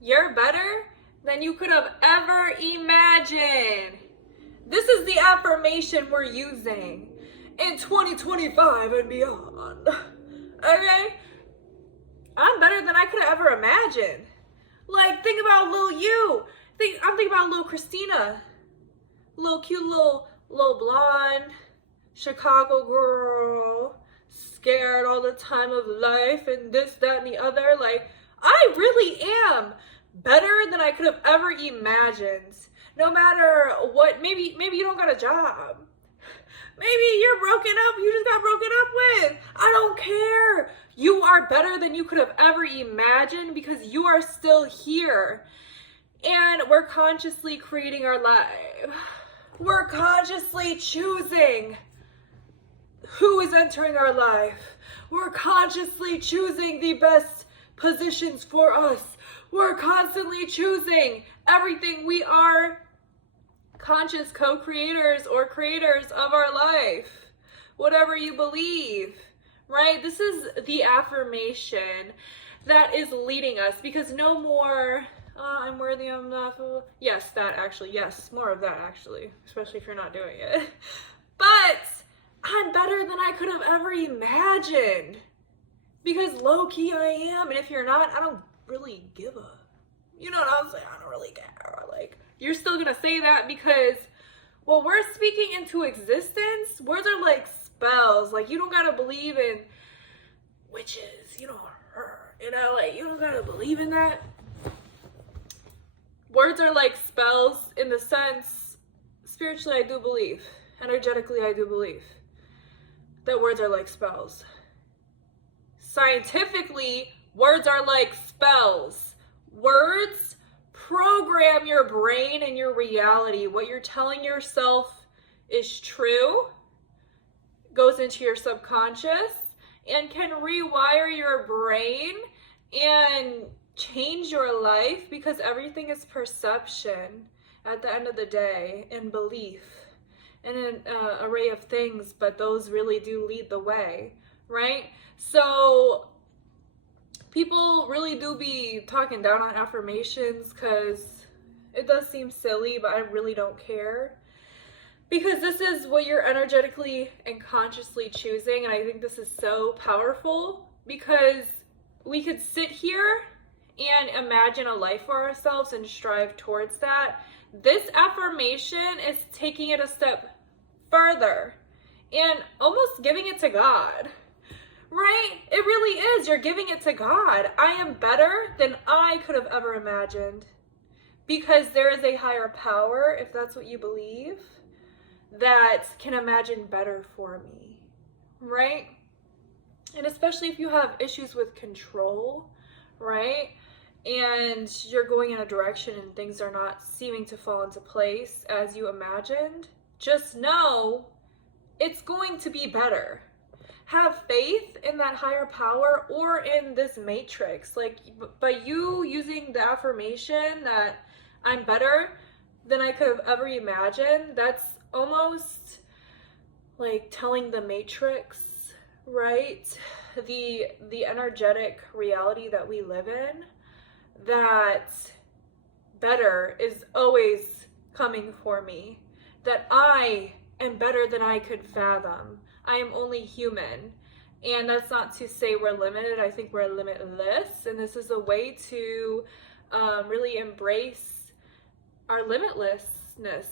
You're better than you could have ever imagined. This is the affirmation we're using in 2025 and beyond. Okay? I'm better than I could have ever imagined. Like, think about little you. I'm thinking about little Christina. Little cute little blonde Chicago girl, scared all the time of life and this, that, and the other. Like, I really am better than I could have ever imagined. No matter what, maybe you don't got a job. Maybe you're broken up, you just got broken up with. I don't care. You are better than you could have ever imagined because you are still here. And we're consciously creating our life. We're consciously choosing who is entering our life. We're consciously choosing the best positions for us. We're constantly choosing everything. We are conscious co-creators or creators of our life. Whatever you believe, right? This is the affirmation that is leading us, because no more, I'm worthy, I'm enough. Yes, that actually, yes, more of that actually, especially if you're not doing it. But I'm better than I could have ever imagined, because low key I am. And if you're not, I don't really give a, you know what I'm saying? I don't really care. Like, you're still gonna say that because, well, we're speaking into existence. Words are like spells. Like, you don't gotta believe in witches, you know, like, you don't gotta believe in that. Words are like spells in the sense, spiritually I do believe, energetically I do believe that words are like spells. Scientifically, words are like spells. Words program your brain and your reality. What you're telling yourself is true, goes into your subconscious, and can rewire your brain and change your life, because everything is perception at the end of the day, and belief, and an array of things, but those really do lead the way, right? So people really do be talking down on affirmations because it does seem silly, but I really don't care, because this is what you're energetically and consciously choosing. And I think this is so powerful, because we could sit here and imagine a life for ourselves and strive towards that. This affirmation is taking it a step further and almost giving it to God, right? It really is. You're giving it to God. I am better than I could have ever imagined, because there is a higher power, if that's what you believe, that can imagine better for me, right? And especially if you have issues with control, right? And you're going in a direction and things are not seeming to fall into place as you imagined, just know it's going to be better. Have faith in that higher power, or in this matrix. Like, by you using the affirmation that I'm better than I could have ever imagined, that's almost like telling the matrix, right? The energetic reality that we live in, that better is always coming for me, that I am better than I could fathom. I am only human. And that's not to say we're limited. I think we're limitless. And this is a way to really embrace our limitlessness.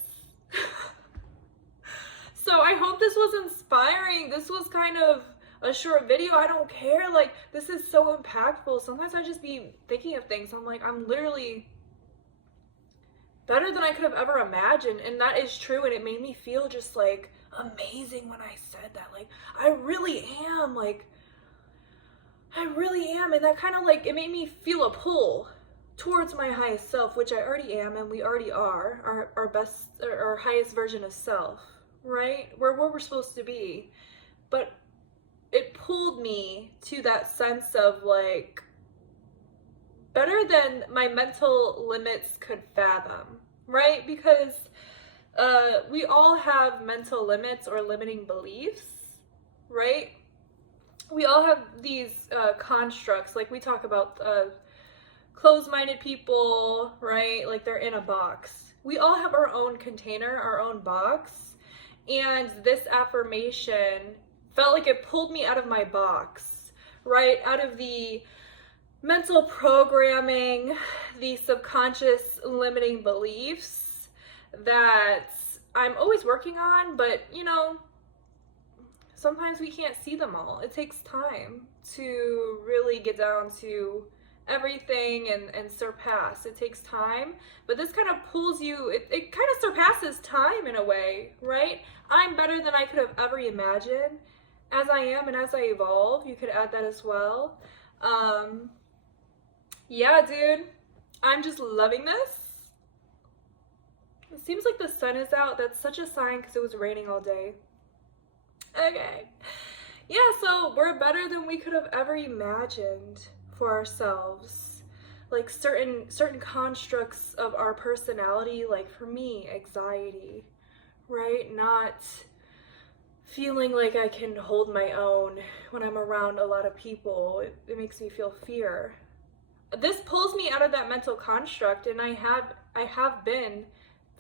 So I hope this was inspiring. This was kind of a short video. I don't care. Like, this is so impactful. Sometimes I just be thinking of things. I'm like, I'm literally better than I could have ever imagined. And that is true. And it made me feel just like amazing when I said that. Like, I really am. Like, I really am. And that kind of like, it made me feel a pull towards my highest self, which I already am, and we already are our best, our highest version of self, right? We're where we're supposed to be. But it pulled me to that sense of like, better than my mental limits could fathom, right? Because we all have mental limits or limiting beliefs, right? We all have these constructs, like we talk about closed-minded people, right? Like they're in a box. We all have our own container, our own box. And this affirmation felt like it pulled me out of my box, right? Out of the mental programming, the subconscious limiting beliefs that I'm always working on, but sometimes we can't see them all. It takes time to really get down to everything and surpass. It takes time, but this kind of pulls you, it kind of surpasses time in a way, right? I'm better than I could have ever imagined. As I am and as I evolve, you could add that as well. Yeah, dude, I'm just loving this. It seems like the sun is out. That's such a sign because it was raining all day. Okay. Yeah, so we're better than we could have ever imagined for ourselves. Like certain constructs of our personality, like for me, anxiety, right? Not feeling like I can hold my own when I'm around a lot of people. It makes me feel fear. This pulls me out of that mental construct, and I have been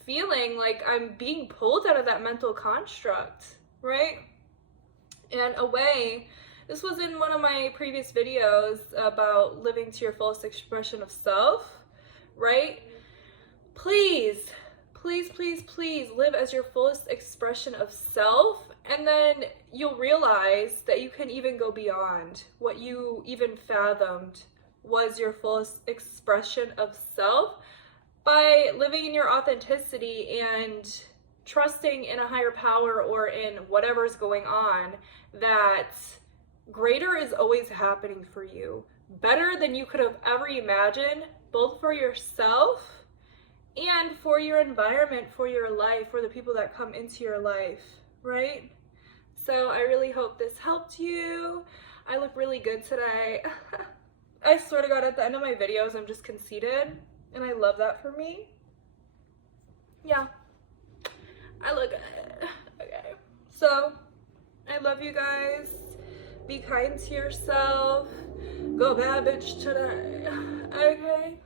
feeling like I'm being pulled out of that mental construct, right? And away, this was in one of my previous videos about living to your fullest expression of self, right? Please, please, please, please live as your fullest expression of self, and then you'll realize that you can even go beyond what you even fathomed was your fullest expression of self by living in your authenticity and trusting in a higher power or in whatever's going on, that greater is always happening for you, better than you could have ever imagined, both for yourself and for your environment, for your life, for the people that come into your life, right? So I really hope this helped you. I look really good today. I swear to God, at the end of my videos, I'm just conceited, and I love that for me. Yeah, I look good. Okay, so I love you guys. Be kind to yourself. Go bad bitch today. Okay.